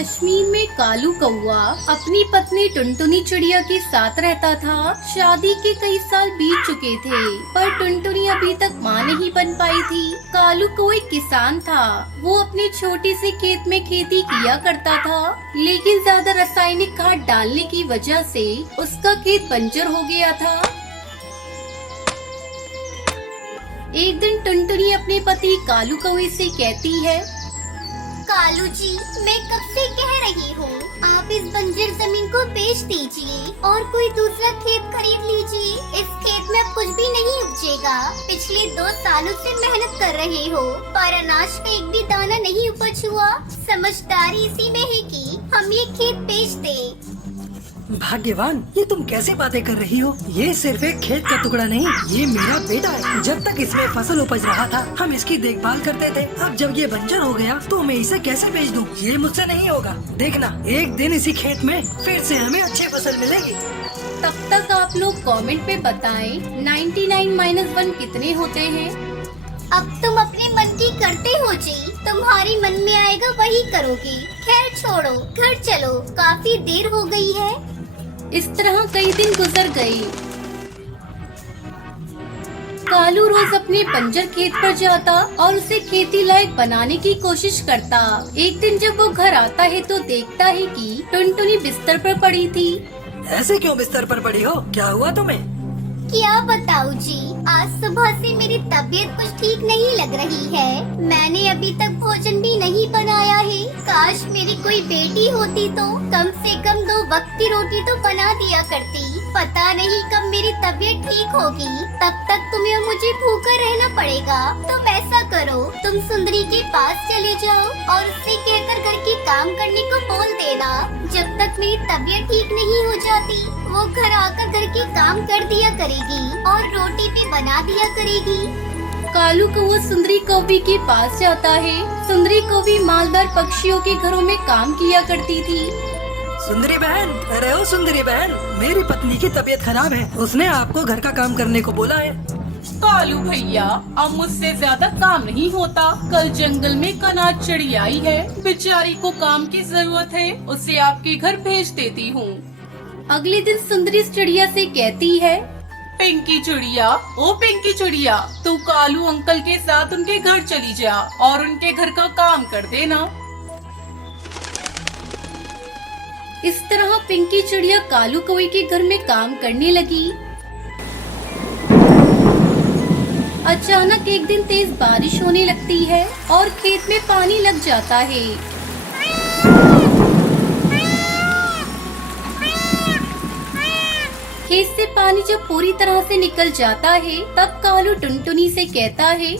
कश्मीर में कालू कौआ अपनी पत्नी टुनटुनी चिड़िया के साथ रहता था। शादी के कई साल बीत चुके थे, पर टुनटुनी अभी तक माँ नहीं बन पाई थी। कालू कौआ एक किसान था। वो अपने छोटे से खेत में खेती किया करता था, लेकिन ज्यादा रासायनिक खाद डालने की वजह से उसका खेत बंजर हो गया था। एक दिन टुनटुनी अपने पति कालू कौए से कहती है, कालू जी, मैं कब से कह रही हूँ, आप इस बंजर जमीन को बेच दीजिए और कोई दूसरा खेत खरीद लीजिए। इस खेत में अब कुछ भी नहीं उपजेगा। पिछले 2 सालों से मेहनत कर रहे हो, पर अनाज का एक भी दाना नहीं उपज हुआ। समझदारी इसी में है कि हम ये खेत बेच दें। भाग्यवान, ये तुम कैसी बातें कर रही हो? ये सिर्फ एक खेत का टुकड़ा नहीं, ये मेरा बेटा है। जब तक इसमें फसल उपज रहा था, हम इसकी देखभाल करते थे। अब जब ये बंजर हो गया, तो मैं इसे कैसे बेच दूं? ये मुझसे नहीं होगा। देखना, एक दिन इसी खेत में फिर से हमें अच्छी फसल मिलेगी। तब तक आप लोग कमेंट पे बताएं 99 - 1 कितने होते हैं। अब तुम अपने मन की करते हो जी, तुम्हारे मन में आएगा वही करोगी। खैर छोड़ो, घर चलो, काफी देर हो गई है। इस तरह कई दिन गुजर गए। कालू रोज अपने बंजर खेत पर जाता और उसे खेती लायक बनाने की कोशिश करता। एक दिन जब वो घर आता है तो देखता है कि टुनटुनी बिस्तर पर पड़ी थी। ऐसे क्यों बिस्तर पर पड़ी हो? क्या हुआ तुम्हें? क्या बताऊं जी, आज सुबह से मेरी तबीयत कुछ ठीक नहीं लग रही है। मैंने अभी तक भोजन भी नहीं बनाया है। काश मेरी कोई बेटी होती तो कम से कम 2 वक्त की रोटी तो बना दिया करती। पता नहीं कब मेरी तबीयत ठीक होगी, तब तक तुम्हें और मुझे भूखा रहना पड़ेगा। तुम ऐसा करो, तुम सुंदरी के पास चले जाओ और उससे कहकर घर के काम करने को बोल देना। जब तक मेरी तबीयत ठीक नहीं हो जाती, वो घर आकर घर के काम कर दिया करेगी और रोटी भी बना दिया करेगी। कालू कौआ सुंदरी कौवी के पास जाता है। सुंदरी कौवी मालदार पक्षियों के घरों में काम किया करती थी। सुंदरी बहन, अरे ओ सुंदरी बहन, मेरी पत्नी की तबीयत खराब है। उसने आपको घर का काम करने को बोला है। कालू भैया, अब मुझसे ज्यादा काम नहीं होता। कल जंगल में कनाज चिड़िया आई है, बेचारी को काम की जरूरत है, उसे आपके घर भेज देती हूँ। अगले दिन सुंदरी चिड़िया से कहती है, पिंकी चिड़िया, ओ पिंकी चिड़िया, तू कालू अंकल के साथ उनके घर चली जा और उनके घर का काम कर देना। इस तरह पिंकी चिड़िया कालू कौवे के घर में काम करने लगी। अचानक एक दिन तेज बारिश होने लगती है और खेत में पानी लग जाता है। खेत से पानी जब पूरी तरह से निकल जाता है, तब कालू टुनटुनी से कहता है,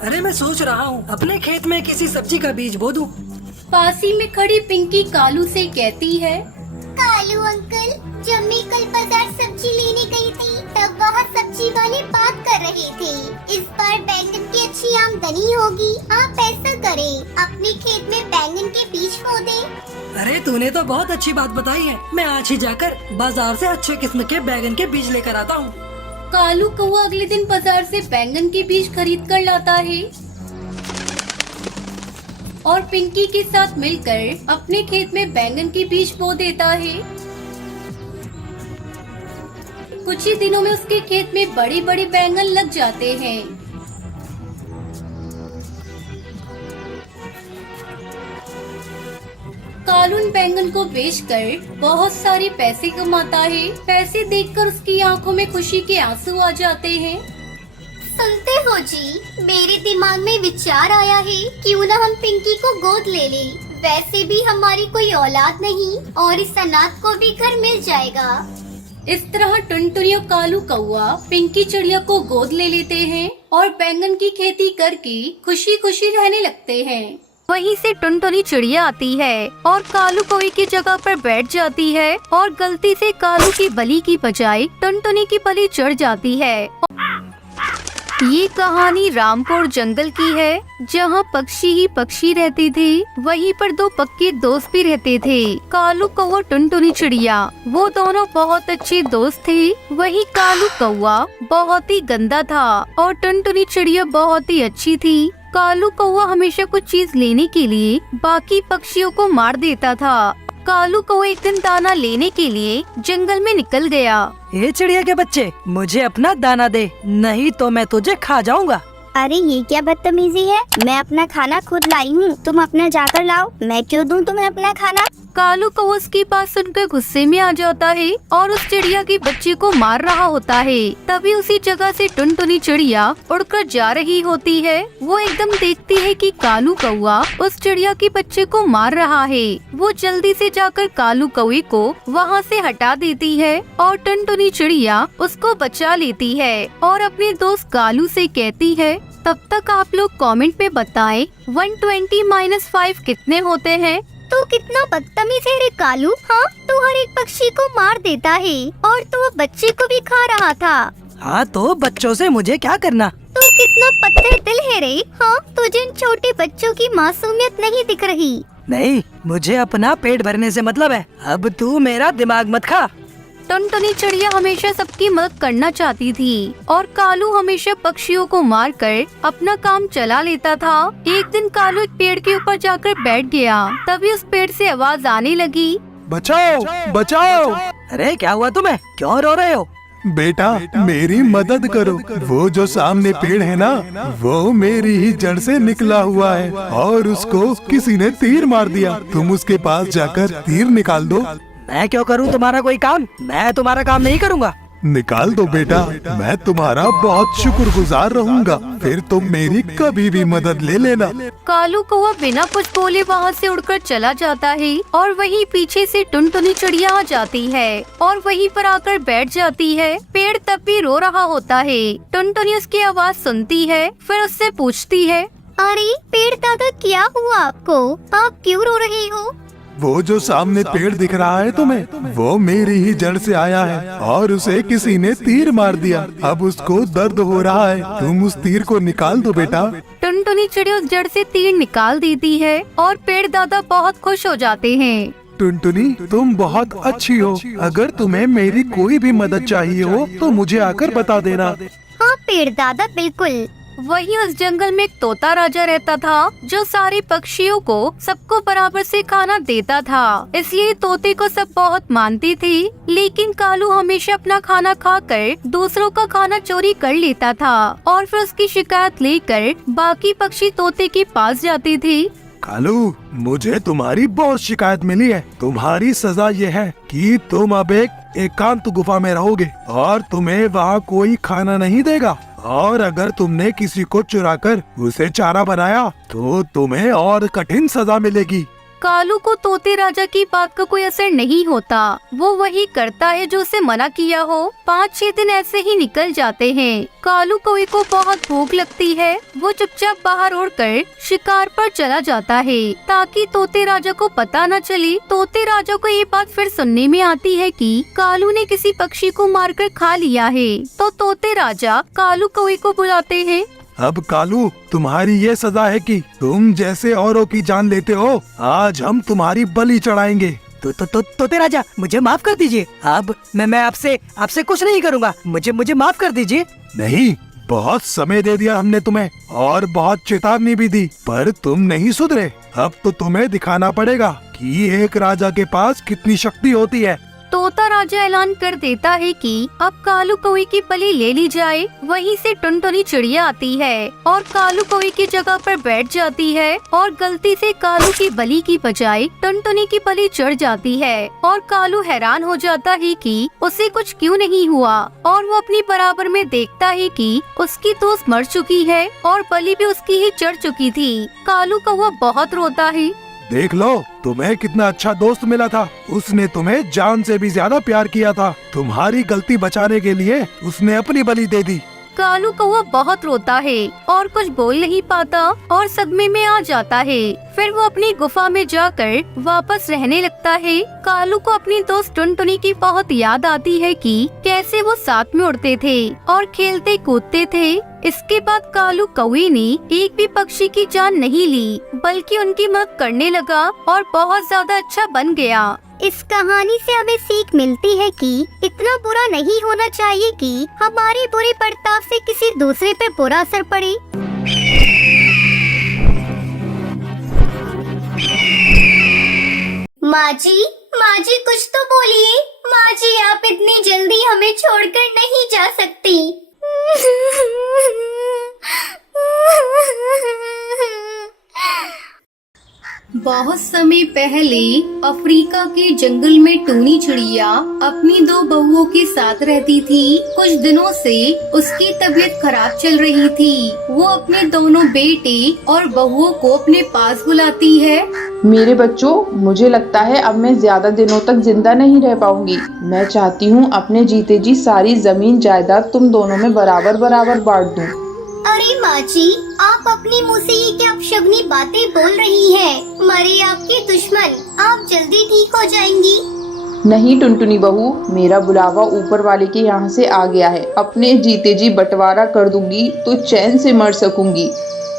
अरे मैं सोच रहा हूँ अपने खेत में किसी सब्जी का बीज बो दूं। पासी में खड़ी पिंकी कालू से कहती है, कालू अंकल, जब मैं कल बाजार सब्जी लेने गई थी, तब वहाँ सब्जी वाले बात कर रहे थे, इस बार बैंगन की अच्छी आमदनी होगी। आप ऐसा करें, अपने खेत में बैंगन के बीज बो दें। अरे तूने तो बहुत अच्छी बात बताई है। मैं आज ही जाकर बाजार से अच्छे किस्म के बैगन के बीज लेकर आता हूँ। कालू कौआ अगले दिन बाजार से बैंगन के बीज खरीद कर लाता है और पिंकी के साथ मिलकर अपने खेत में बैंगन के बीज बो देता है। कुछ ही दिनों में उसके खेत में बड़े बड़े बैंगन लग जाते हैं। कालू उन बैंगन को बेचकर बहुत सारे पैसे कमाता है। पैसे देखकर उसकी आंखों में खुशी के आंसू आ जाते हैं। सुनते हो जी, मेरे दिमाग में विचार आया है, क्यों न हम पिंकी को गोद ले लें। वैसे भी हमारी कोई औलाद नहीं और इस अनाथ को भी घर मिल जाएगा। इस तरह टुनटुनी और कालू कौआ पिंकी चिड़िया को गोद ले लेते हैं और बैंगन की खेती करके खुशी खुशी रहने लगते हैं। वहीं से टुनटुनी चिड़िया आती है और कालू कौवे की जगह पर बैठ जाती है और गलती से कालू की बलि की बजाय टुनटुनी की बलि चढ़ जाती है। ये कहानी रामपुर जंगल की है, जहाँ पक्षी ही पक्षी रहते थे। वहीं पर 2 पक्के दोस्त भी रहते थे, कालू कौवा टुनटुनी चिड़िया। वो दोनों बहुत अच्छे दोस्त थे। वहीं कालू कौवा बहुत ही गंदा था और टुनटुनी चिड़िया बहुत ही अच्छी थी। कालू कौवा हमेशा कुछ चीज लेने के लिए बाकी पक्षियों को मार देता था। कालू कौवा एक दिन दाना लेने के लिए जंगल में निकल गया। ये चिड़िया के बच्चे, मुझे अपना दाना दे, नहीं तो मैं तुझे खा जाऊंगा। अरे ये क्या बदतमीजी है, मैं अपना खाना खुद लाई हूँ, तुम अपना जाकर लाओ, मैं क्यों दूँ तुम्हें अपना खाना। कालू कौवा उसकी बात सुनकर गुस्से में आ जाता है और उस चिड़िया के बच्चे को मार रहा होता है। तभी उसी जगह से टुनटुनी चिड़िया उड़कर जा रही होती है। वो एकदम देखती है कि कालू कौवा उस चिड़िया के बच्चे को मार रहा है। वो जल्दी से जाकर कालू कौवे को वहाँ से हटा देती है और टुनटुनी चिड़िया उसको बचा लेती है और अपने दोस्त कालू से कहती है, तब तक आप लोग कमेंट में बताएं 120 - 5 कितने होते हैं। तू कितना बदतमीज है रे कालू। हाँ, तू हर एक पक्षी को मार देता है और तू वो बच्चे को भी खा रहा था। हाँ तो बच्चों से मुझे क्या करना। तू कितना पत्थर दिल है रे। हाँ, तुझे इन छोटे बच्चों की मासूमियत नहीं दिख रही। नहीं, मुझे अपना पेट भरने से मतलब है, अब तू मेरा दिमाग मत खा। टुनटुनी चिड़िया हमेशा सबकी मदद करना चाहती थी और कालू हमेशा पक्षियों को मारकर अपना काम चला लेता था। एक दिन कालू एक पेड़ के ऊपर जाकर बैठ गया। तभी उस पेड़ से आवाज आने लगी, बचाओ बचाओ। अरे क्या हुआ तुम्हें, क्यों रो रहे हो? बेटा मेरी मदद करो, वो जो सामने पेड़ है ना, वो मेरी ही जड़ से निकला हुआ है और उसको किसी ने तीर मार दिया। तुम उसके पास जाकर तीर निकाल दो। मैं क्यों करूं तुम्हारा कोई काम? मैं तुम्हारा काम नहीं करूंगा। निकाल दो बेटा, मैं तुम्हारा बहुत शुक्रगुजार रहूंगा, फिर तुम मेरी कभी भी मदद ले लेना। कालू कौवा बिना कुछ बोले वहाँ से उड़कर चला जाता है और वहीं पीछे से टुनटुनी चिड़िया आ जाती है और वहीं पर आकर बैठ जाती है। पेड़ तब भी रो रहा होता है। टुनटुनी उसकी आवाज सुनती है, फिर उससे पूछती है, अरे पेड़ दादा, क्या हुआ आपको? आप क्यों रो रहे हो? वो जो सामने पेड़ दिख रहा है तुम्हें, वो मेरी ही जड़ से आया है और उसे किसी ने तीर मार दिया। अब उसको दर्द हो रहा है, तुम उस तीर को निकाल दो बेटा। टुनटुनी चिड़िया उस जड़ से तीर निकाल देती है और पेड़ दादा बहुत खुश हो जाते हैं। टुनटुनी तुम बहुत अच्छी हो, अगर तुम्हें मेरी कोई भी मदद चाहिए हो तो मुझे आकर बता देना। हाँ पेड़ दादा, बिल्कुल। वहीं उस जंगल में एक तोता राजा रहता था जो सारे पक्षियों को सबको बराबर से खाना देता था, इसलिए तोते को सब बहुत मानती थी। लेकिन कालू हमेशा अपना खाना खाकर दूसरों का खाना चोरी कर लेता था और फिर उसकी शिकायत लेकर बाकी पक्षी तोते के पास जाती थी। कालू, मुझे तुम्हारी बहुत शिकायत मिली है। तुम्हारी सजा ये है कि तुम अब एक एकांत गुफा में रहोगे और तुम्हें वहाँ कोई खाना नहीं देगा, और अगर तुमने किसी को चुराकर उसे चारा बनाया तो तुम्हें और कठिन सजा मिलेगी। कालू को तोते राजा की बात का कोई असर नहीं होता, वो वही करता है जो उसे मना किया हो। 5-6 दिन ऐसे ही निकल जाते हैं। कालू कौवे को बहुत भूख लगती है। वो चुपचाप बाहर उड़कर शिकार पर चला जाता है ताकि तोते राजा को पता न चले। तोते राजा को ये बात फिर सुनने में आती है कि कालू ने किसी पक्षी को मारकर खा लिया है, तो तोते राजा कालू कौवे को बुलाते हैं। अब कालू, तुम्हारी ये सजा है कि तुम जैसे औरों की जान लेते हो, आज हम तुम्हारी बलि चढ़ाएंगे। तोते राजा, मुझे माफ कर दीजिए। अब मैं आपसे कुछ नहीं करूँगा, मुझे माफ कर दीजिए। नहीं, बहुत समय दे दिया हमने तुम्हें और बहुत चेतावनी भी दी, पर तुम नहीं सुधरे। अब तो तुम्हें दिखाना पड़ेगा कि एक राजा के पास कितनी शक्ति होती है। तोता राजा ऐलान कर देता है कि अब कालू कौवे की बलि ले ली जाए। वहीं से टुनटुनी चिड़िया आती है और कालू कौवे की जगह पर बैठ जाती है और गलती से कालू की बलि की बजाय टुनटुनी की बलि चढ़ जाती है और कालू हैरान हो जाता है कि उसे कुछ क्यों नहीं हुआ और वो अपनी बराबर में देखता है कि उसकी दोस्त मर चुकी है और बलि भी उसकी ही चढ़ चुकी थी। कालू कौवा बहुत रोता है। देख लो, तुम्हें कितना अच्छा दोस्त मिला था। उसने तुम्हें जान से भी ज्यादा प्यार किया था। तुम्हारी गलती बचाने के लिए उसने अपनी बलि दे दी। कालू कौवा बहुत रोता है और कुछ बोल नहीं पाता और सदमे में आ जाता है। फिर वो अपनी गुफा में जाकर वापस रहने लगता है। कालू को अपनी दोस्त टुनटुनी की बहुत याद आती है कि कैसे वो साथ में उड़ते थे और खेलते कूदते थे। इसके बाद कालू कौवे ने एक भी पक्षी की जान नहीं ली, बल्कि उनकी मदद करने लगा और बहुत ज्यादा अच्छा बन गया। इस कहानी से हमें सीख मिलती है कि इतना बुरा नहीं होना चाहिए कि हमारे बुरे बर्ताव से किसी दूसरे पे बुरा असर पड़े। माँ जी कुछ तो बोलिए। माँ जी, आप इतनी जल्दी हमें छोड़कर नहीं जा सकती। बहुत समय पहले अफ्रीका के जंगल में टूनी चिड़िया अपनी दो बहुओं के साथ रहती थी। कुछ दिनों से उसकी तबीयत खराब चल रही थी। वो अपने दोनों बेटे और बहुओं को अपने पास बुलाती है। मेरे बच्चों, मुझे लगता है अब मैं ज्यादा दिनों तक जिंदा नहीं रह पाऊंगी। मैं चाहती हूँ अपने जीते जी सारी जमीन जायदाद तुम दोनों में बराबर बराबर बांट दूं। अरे माँ जी, आप अपने मुँह से ये क्या अपशगुनी बातें बोल रही हैं? मरे आपके दुश्मन, आप जल्दी ठीक हो जाएंगी। नहीं टुनटुनी बहू, मेरा बुलावा ऊपर वाले के यहाँ से आ गया है। अपने जीते जी बंटवारा कर दूंगी तो चैन से मर सकूंगी।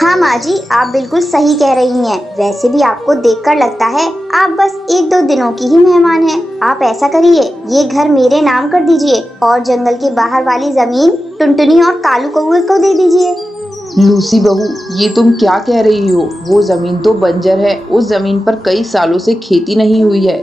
हाँ माँ जी, आप बिल्कुल सही कह रही हैं। वैसे भी आपको देखकर लगता है आप बस 1-2 दिनों की ही मेहमान हैं। आप ऐसा करिए, ये घर मेरे नाम कर दीजिए और जंगल के बाहर वाली जमीन टुनटुनी और कालू कौवे को दे दीजिए। लूसी बहू, ये तुम क्या कह रही हो? वो जमीन तो बंजर है। उस जमीन पर कई सालों से खेती नहीं हुई है।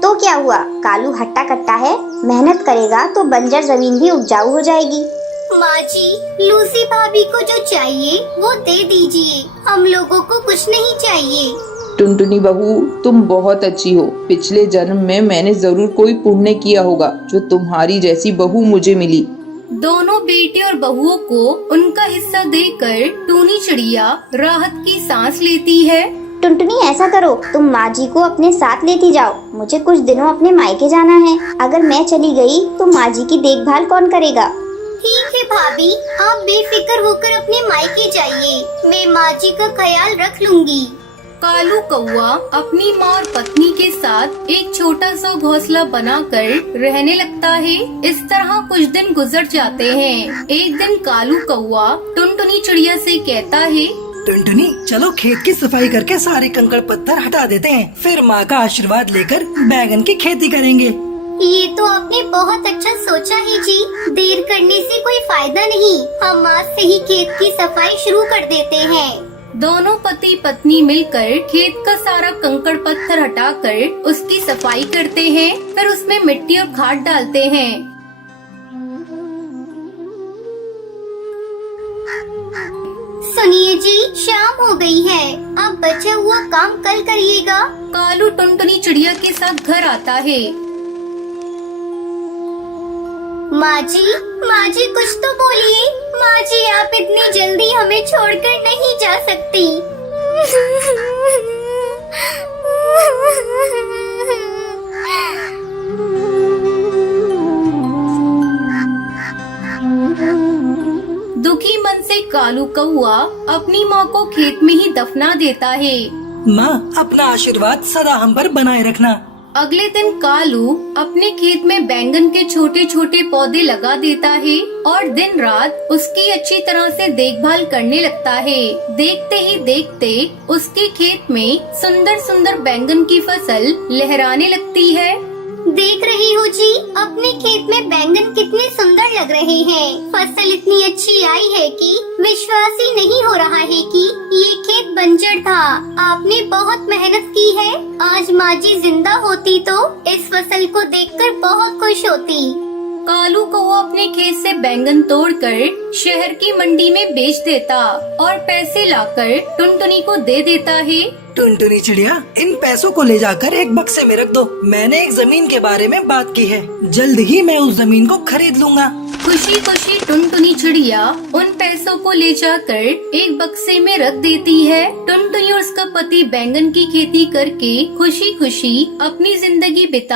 तो क्या हुआ? कालू हट्टा कट्टा है, मेहनत करेगा तो बंजर जमीन भी उपजाऊ हो जाएगी। माँ जी, लूसी भाभी को जो चाहिए वो दे दीजिए। हम लोगों को कुछ नहीं चाहिए। टुनटुनी बहू, तुम बहुत अच्छी हो। पिछले जन्म में मैंने जरूर कोई पुण्य किया होगा जो तुम्हारी जैसी बहू मुझे मिली। दोनों बेटे और बहुओं को उनका हिस्सा देकर टूनी चिड़िया राहत की सांस लेती है। टुनटुनी, ऐसा करो, तुम माँ जी को अपने साथ लेती जाओ। मुझे कुछ दिनों अपने मायके जाना है। अगर मैं चली गई तो माँ जी की देखभाल कौन करेगा? ठीक है भाभी, आप बेफिक्र होकर अपने मायके जाइए। मैं माँ जी का ख्याल रख लूंगी। कालू कौवा अपनी माँ और पत्नी के साथ एक छोटा सा घोंसला बनाकर रहने लगता है। इस तरह कुछ दिन गुजर जाते हैं। एक दिन कालू कौवा टुनटुनी चिड़िया से कहता है, टुनटुनी, चलो खेत की सफाई करके सारे कंकड़ पत्थर हटा देते हैं। फिर माँ का आशीर्वाद लेकर बैगन की खेती करेंगे। ये तो आपने बहुत अच्छा सोचा है जी। देर करने से कोई फायदा नहीं। हम आज से ही खेत की सफाई शुरू कर देते हैं। दोनों पति पत्नी मिलकर खेत का सारा कंकड़ पत्थर हटाकर उसकी सफाई करते हैं। फिर उसमें मिट्टी और खाद डालते हैं। सुनिए जी, शाम हो गई है। अब बचा हुआ काम कल करिएगा। कालू टुनटुनी चिड़िया के साथ घर आता है। माँ जी कुछ तो बोलिए। माँ जी, आप इतनी जल्दी हमें छोड़कर नहीं जा सकती। दुखी मन से कालू कौवा अपनी माँ को खेत में ही दफना देता है। माँ, अपना आशीर्वाद सदा हम पर बनाए रखना। अगले दिन कालू अपने खेत में बैंगन के छोटे छोटे पौधे लगा देता है और दिन रात उसकी अच्छी तरह से देखभाल करने लगता है। देखते ही देखते उसके खेत में सुंदर सुंदर बैंगन की फसल लहराने लगती है। देख रही हो जी, अपने खेत में बैंगन कितने सुंदर लग रहे हैं। फसल इतनी अच्छी आई है कि विश्वास ही नहीं हो रहा है कि ये खेत बंजर था। आपने बहुत मेहनत की है। आज माँ जी जिंदा होती तो इस फसल को देखकर बहुत खुश होती। कालू कौवा अपने खेत से बैंगन तोड़कर शहर की मंडी में बेच देता और पैसे लाकर टुनटुनी को दे देता है। टुनटुनी चिड़िया, इन पैसों को ले जाकर एक बक्से में रख दो। मैंने एक जमीन के बारे में बात की है। जल्द ही मैं उस जमीन को खरीद लूंगा। खुशी खुशी टुनटुनी चिड़िया उन पैसों को ले जाकर एक बक्से में रख देती है। टुनटुनी और उसका पति बैंगन की खेती करके खुशी खुशी अपनी जिंदगी बिता